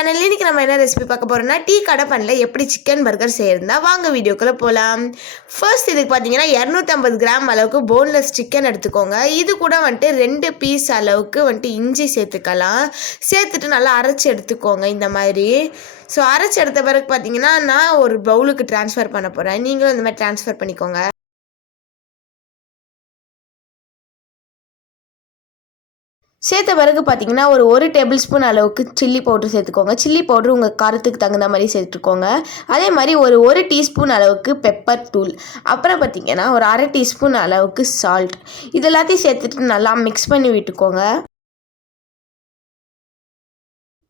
சேனல்ல இன்னைக்கு நம்ம என்ன ரெசிபி பார்க்க போறோம்னா டீ கடை பண்ணல எப்படி சிக்கன் பர்கர் செய்யறதா வாங்க வீடியோக்குள்ள போலாம். ஃபர்ஸ்ட் இதுக்கு பார்த்தீங்கன்னா 250 கிராம் அளவுக்கு போன்லெஸ் சிக்கன் எடுத்துக்கோங்க. இது கூட வந்துட்டு 2 பீஸ் அளவுக்கு வந்துட்டு இஞ்சி சேர்த்துக்கலாம். சேர்த்துட்டு நல்லா அரைச்சி எடுத்துக்கோங்க இந்த மாதிரி. ஸோ அரைச்சி எடுத்த பிறகு பார்த்தீங்கன்னா நான் ஒரு பவுலுக்கு ட்ரான்ஸ்ஃபர் பண்ண போகிறேன். நீங்களும் இந்த மாதிரி ட்ரான்ஸ்ஃபர் பண்ணிக்கோங்க. சேர்த்த பிறகு பார்த்தீங்கன்னா ஒரு டேபிள் ஸ்பூன் அளவுக்கு சில்லி பவுட்ரு சேர்த்துக்கோங்க. சில்லி பவுட்ரு உங்கள் காரத்துக்கு தகுந்த மாதிரி சேர்த்துக்கோங்க. அதே மாதிரி ஒரு டீஸ்பூன் அளவுக்கு பெப்பர் தூள், அப்புறம் பார்த்தீங்கன்னா ஒரு அரை டீஸ்பூன் அளவுக்கு சால்ட், இது எல்லாத்தையும் சேர்த்துட்டு நல்லா மிக்ஸ் பண்ணி விட்டுக்கோங்க.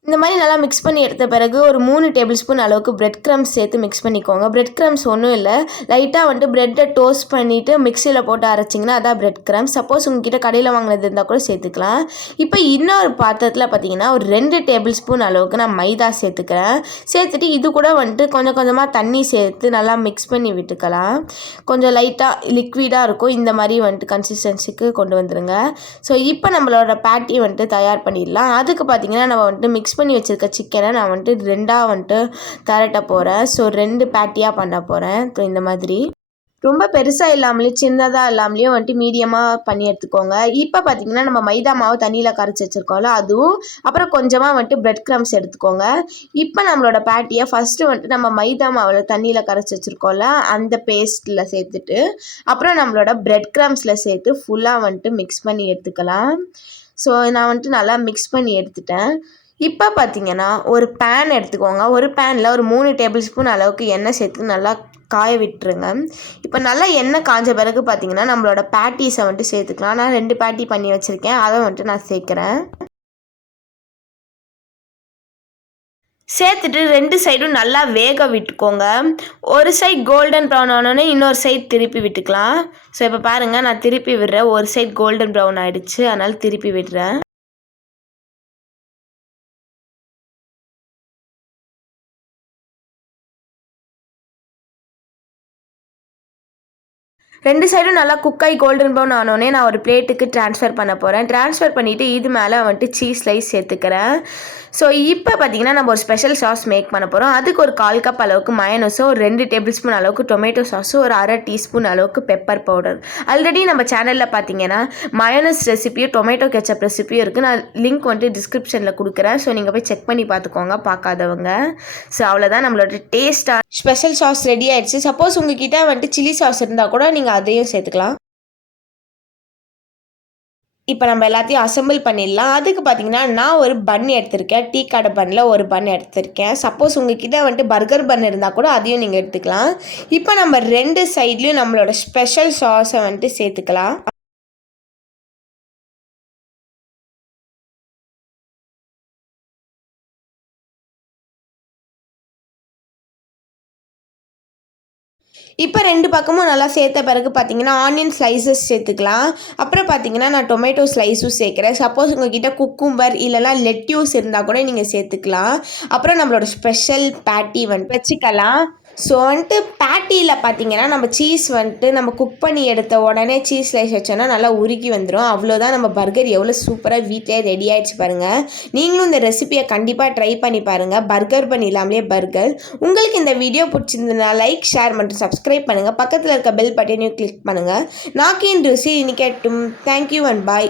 இந்த மாதிரி நல்லா மிக்ஸ் பண்ணி எடுத்த பிறகு ஒரு 3 டேபிள் ஸ்பூன் அளவுக்கு பிரெட் க்ரம்ஸ் சேர்த்து மிக்ஸ் பண்ணிக்கோங்க. பிரெட் க்ரம்ஸ் ஒன்றும் இல்லை, லைட்டாக வந்துட்டு பிரெட்டை டோஸ்ட் பண்ணிவிட்டு மிக்சியில் போட்டு அரைச்சிங்கன்னா அதான் பிரெட் க்ரம்ஸ். சப்போஸ் உங்ககிட்ட கடையில் வாங்கினது இருந்தால் கூட சேர்த்துக்கலாம். இப்போ இன்னொரு பாத்திரத்தில் பார்த்தீங்கன்னா ஒரு 2 டேபிள் ஸ்பூன் அளவுக்கு நான் மைதா சேர்த்துக்கிறேன். சேர்த்துட்டு இது கூட வந்துட்டு கொஞ்சம் கொஞ்சமாக தண்ணி சேர்த்து நல்லா மிக்ஸ் பண்ணி விட்டுக்கலாம். கொஞ்சம் லைட்டாக லிக்விடாக இருக்கும், இந்த மாதிரி வந்துட்டு கன்சிஸ்டன்சிக்கு கொண்டு வந்துடுங்க. ஸோ இப்போ நம்மளோட பேட்டி வந்துட்டு தயார் பண்ணிடலாம். அதுக்கு பார்த்தீங்கன்னா நம்ம வந்துட்டு மிக்ஸ் பண்ணி வச்சுருக்க சிக்கனை நான் வந்துட்டு 2ஆக வந்துட்டு தரட்ட போகிறேன். ஸோ 2 பேட்டியாக பண்ண போகிறேன். ஸோ இந்த மாதிரி ரொம்ப பெருசாக இல்லாமலேயும் சின்னதாக இல்லாமலேயும் வந்துட்டு மீடியமாக பண்ணி எடுத்துக்கோங்க. இப்போ பார்த்தீங்கன்னா நம்ம மைதா மாவு தண்ணியில் கரைச்சி வச்சுருக்கோம்ல அதுவும், அப்புறம் கொஞ்சமாக வந்துட்டு பிரெட் க்ரம்ஸ் எடுத்துக்கோங்க. இப்போ நம்மளோட பேட்டியை ஃபஸ்ட்டு வந்துட்டு நம்ம மைதா மாவில் தண்ணியில் கரைச்சி வச்சுருக்கோம்ல அந்த பேஸ்ட்டில் சேர்த்துட்டு அப்புறம் நம்மளோட பிரெட் க்ரம்ஸில் சேர்த்து ஃபுல்லாக வந்துட்டு மிக்ஸ் பண்ணி எடுத்துக்கலாம். ஸோ நான் வந்துட்டு நல்லா மிக்ஸ் பண்ணி எடுத்துட்டேன். இப்போ பார்த்தீங்கன்னா ஒரு பேன் எடுத்துக்கோங்க. ஒரு பேனில் ஒரு 3 டேபிள் ஸ்பூன் அளவுக்கு எண்ணெய் சேர்த்து நல்லா காய விட்டுருங்க. இப்போ நல்லா எண்ணெய் காஞ்ச பிறகு பார்த்தீங்கன்னா நம்மளோட பேட்டிஸை வந்துட்டு சேர்த்துக்கலாம். நான் 2 பேட்டி பண்ணி வச்சுருக்கேன், அதை வந்துட்டு நான் சேர்க்குறேன். சேர்த்துட்டு 2 சைடும் நல்லா வேக விட்டுக்கோங்க. ஒரு சைட் கோல்டன் ப்ரௌன் ஆனோடனே இன்னொரு சைட் திருப்பி விட்டுக்கலாம். ஸோ இப்போ பாருங்கள், நான் திருப்பி விடுறேன். ஒரு சைட் கோல்டன் ப்ரௌன் ஆகிடுச்சு, அதனால் திருப்பி விடுறேன். ரெண்டு சைடும் நல்லா குக்காய் கோல்டன் ப்ரௌன் ஆனோடனே நான் ஒரு பிளேட்டுக்கு ட்ரான்ஸ்ஃபர் பண்ண போகிறேன். ட்ரான்ஸ்ஃபர் பண்ணிவிட்டு இது மேலே வந்துட்டு சீஸ் ஸ்லைஸ் சேர்த்துக்கிறேன். ஸோ இப்போ பார்த்தீங்கன்னா நம்ம ஒரு ஸ்பெஷல் சாஸ் மேக் பண்ண போகிறோம். அதுக்கு ஒரு 1/4 கப் அளவுக்கு மயோனஸும், ஒரு 2 டேபிள் ஸ்பூன் அளவுக்கு டொமேட்டோ சாஸும், ஒரு அரை டீஸ்பூன் அளவுக்கு பெப்பர் பவுடர். ஆல்ரெடி நம்ம சேனலில் பார்த்தீங்கன்னா மயோனஸ் ரெசிபியும் டொமேட்டோ கெச்சப் ரெசிபியும் இருக்குது. நான் லிங்க் வந்துட்டு டிஸ்கிரிப்ஷனில் கொடுக்குறேன். ஸோ நீங்கள் போய் செக் பண்ணி பார்த்துக்கோங்க பார்க்காதவங்க. ஸோ அவ்வளோதான், நம்மளோட டேஸ்ட்டாக ஸ்பெஷல் சாஸ் ரெடி ஆகிடுச்சு. சப்போஸ் உங்ககிட்ட வந்துட்டு சில்லி சாஸ் இருந்தால் கூட நீங்கள் அதையும் சேர்த்துக்கலாம். இப்போ நம்ம எல்லாத்தையும் அசம்பிள் பண்ணிடலாம். அதுக்கு பார்த்தீங்கன்னா நான் ஒரு பன் எடுத்திருக்கேன். டீ கடை பன்னில் ஒரு பன் எடுத்திருக்கேன். சப்போஸ் உங்ககிட்ட வந்துட்டு பர்கர் பன் இருந்தால் கூட அதையும் நீங்கள் எடுத்துக்கலாம். இப்போ நம்ம 2 சைட்லேயும் நம்மளோட ஸ்பெஷல் சாஸை வந்துட்டு சேர்த்துக்கலாம். இப்போ 2 பக்கமும் நல்லா சேர்த்த பிறகு பார்த்தீங்கன்னா ஆனியன் ஸ்லைசஸ் சேர்த்துக்கலாம். அப்புறம் பார்த்தீங்கன்னா நான் டொமேட்டோ ஸ்லைஸும் சேர்க்குறேன். சப்போஸ் உங்ககிட்ட குக்கும்பர் இல்லைனா லெட்யூஸ் இருந்தால் கூட நீங்கள் சேர்த்துக்கலாம். அப்புறம் நம்மளோட ஸ்பெஷல் பேட்டி வந்துட்டு வச்சுக்கலாம். ஸோ வந்துட்டு பேட்டியில் பார்த்தீங்கன்னா நம்ம சீஸ் வந்துட்டு நம்ம குக் பண்ணி எடுத்த உடனே சீஸ் ஸ்லைஸ் வச்சோன்னா நல்லா உருகி வந்துடும். அவ்வளோதான், நம்ம பர்கர் எவ்வளோ சூப்பராக வீட்டிலே ரெடி ஆகிடுச்சு பாருங்கள். நீங்களும் இந்த ரெசிபியை கண்டிப்பாக ட்ரை பண்ணி பாருங்கள். பர்கர் பன் இல்லாமலே பர்கர். உங்களுக்கு இந்த வீடியோ பிடிச்சிருந்ததுன்னா லைக், ஷேர் மற்றும் சப்ஸ்கிரைப் பண்ணுங்கள். பக்கத்தில் இருக்க பெல் பட்டனையும் கிளிக் பண்ணுங்கள். நாக்கின் ருசி இனிக்கட்டும். Thank you and bye.